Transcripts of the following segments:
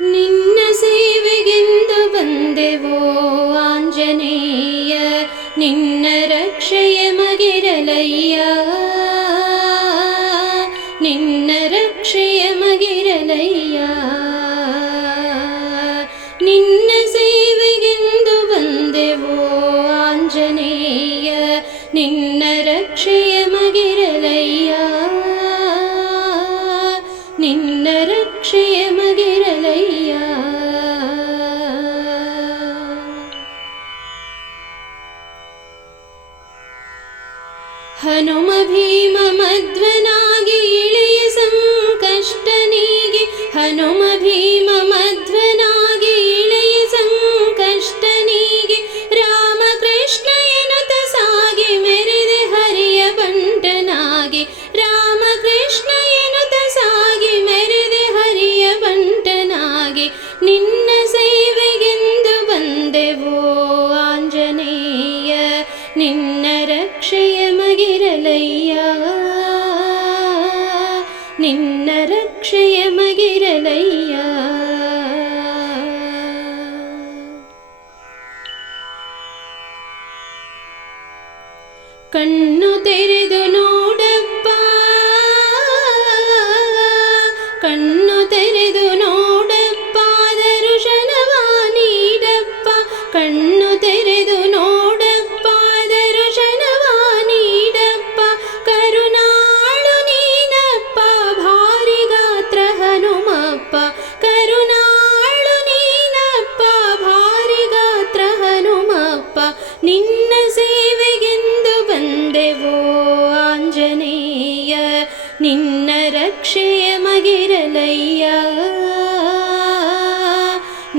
ನಿನ್ನ ಸೇವೆಗೆಂದು ಬಂದೆವೋ ಆಂಜನೇಯ, ನಿನ್ನ ರಕ್ಷೆಯ ಮಗಿರಲಯ್ಯ, ನಿನ್ನ ರಕ್ಷೆಯ ಮಗಿರಲಯ್ಯ. ನಿನ್ನ ಸೇವೆಗೆಂದು ಬಂದೆವೋ ಆಂಜನೇಯ, ನಿನ್ನ ರಕ್ಷೆಯ ಮಗಿರಲಯ್ಯ, ನಿನ್ನ ರಕ್ಷೆಯ ಮಗಿರಲಯ್ಯ. ಹನುಮ ಭೀಮ ಮಧ್ವನಾಗಿ ಇಳೆಯ ಸಂಕಷ್ಟ ನೀಗಿ, ಹನುಮ ಭೀಮ ಮಧ್ವನಾಗಿ ಇಳೆಯ ಸಂಕಷ್ಟ ನೀಗಿ, ರಾಮಕೃಷ್ಣ ಎನ್ನುತ್ತ ಸಾಗಿ ಮೆರೆದೆ ಹರಿಯ ಬಂಟನಾಗಿ, ರಾಮಕೃಷ್ಣ ಎನ್ನುತ್ತ ಸಾಗಿ ಮೆರೆದೆ ಹರಿಯ ಬಂಟನಾಗಿ. ನಿನ್ನ ಸೇವೆಗೆಂದು ಬಂದೆವೋ ಆಂಜನೇಯ, ನಿನ್ನ ರಕ್ಷೆಯ ಮಗಿರಲಯ್ಯ, ನಿನ್ನ ರಕ್ಷೆಯ ಮಗಿರಲಯ್ಯ. ಕಣ್ಣು ತೆರೆದು ನೋಡಪ್ಪ, ಕಣ್ಣು ತೆರೆದು ನೋಡಪ್ಪ, ದರ್ಶನವ ನೀಡಪ್ಪ, ಕಣ್ಣು ತೆರೆದು ನೋಡಪ್ಪ, ದರ್ಶನವ ನೀಡಪ್ಪ. ಕರುಣಾಳು ನೀನಪ್ಪ, ಭಾರಿ ಗಾತ್ರ ಹನುಮಪ್ಪ, ಕರುಣಾಳು ನೀನಪ್ಪ, ಭಾರಿ ಗಾತ್ರ ಹನುಮಪ್ಪ. ನಿನ್ನ ಸೇವೆಗೆಂದು ಬಂದೆವೋ ಆಂಜನೇಯ, ನಿನ್ನ ರಕ್ಷೆಯ ಮಗಿರಲಯ್ಯ,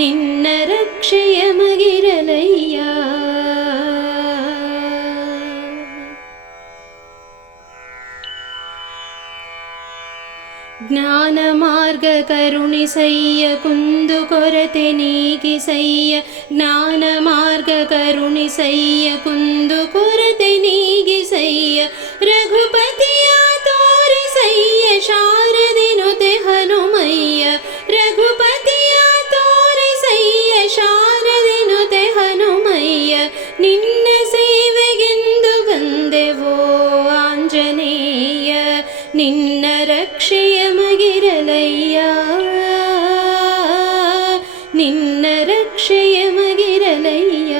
ನಿನ್ನ ರಕ್ಷೆಯ ಮಗಿರಲಯ್ಯ. ಜ್ಞಾನ ಮಾರ್ಗ ಕರುಣಿಸಯ್ಯ, ಕುಂದು ಕೊರತೆ ನೀಗಿಸಯ್ಯ, ಜ್ಞಾನ ಮಾರ್ಗ ಕರುಣಿಸಯ್ಯ, ಕುಂದು ಕೊರತೆ ನೀಗಿಸಯ್ಯ. ರಘುಪತಿಯ ತೋರಿಸಯ್ಯ, ಶಾರದೆನುತೆ ಹನುಮಯ್ಯ, ರಘುಪತಿಯ ತೋರಿಸಯ್ಯ, ಶಾರದೆನುತೆ ಹನುಮಯ್ಯ. ನಿನ್ನ ಸೇವೆಗೆಂದು ಬಂದೆವೋ ಆಂಜನೇಯ, ನಿನ್ನ ರಕ್ಷೆಯ ಮಗಿರಲಯ್ಯ, ನಿನ್ನ ರಕ್ಷೆಯ ಮಗಿರಲಯ್ಯ.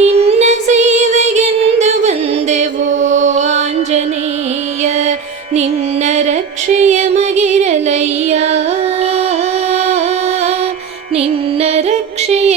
ನಿನ್ನ ಸೇವೆಗೆಂದು ಬಂದೆವೋ ಆಂಜನೇಯ, ನಿನ್ನ ರಕ್ಷೆಯ ಮಗಿರಲಯ್ಯ, ನಿನ್ನ ರಕ್ಷೆಯ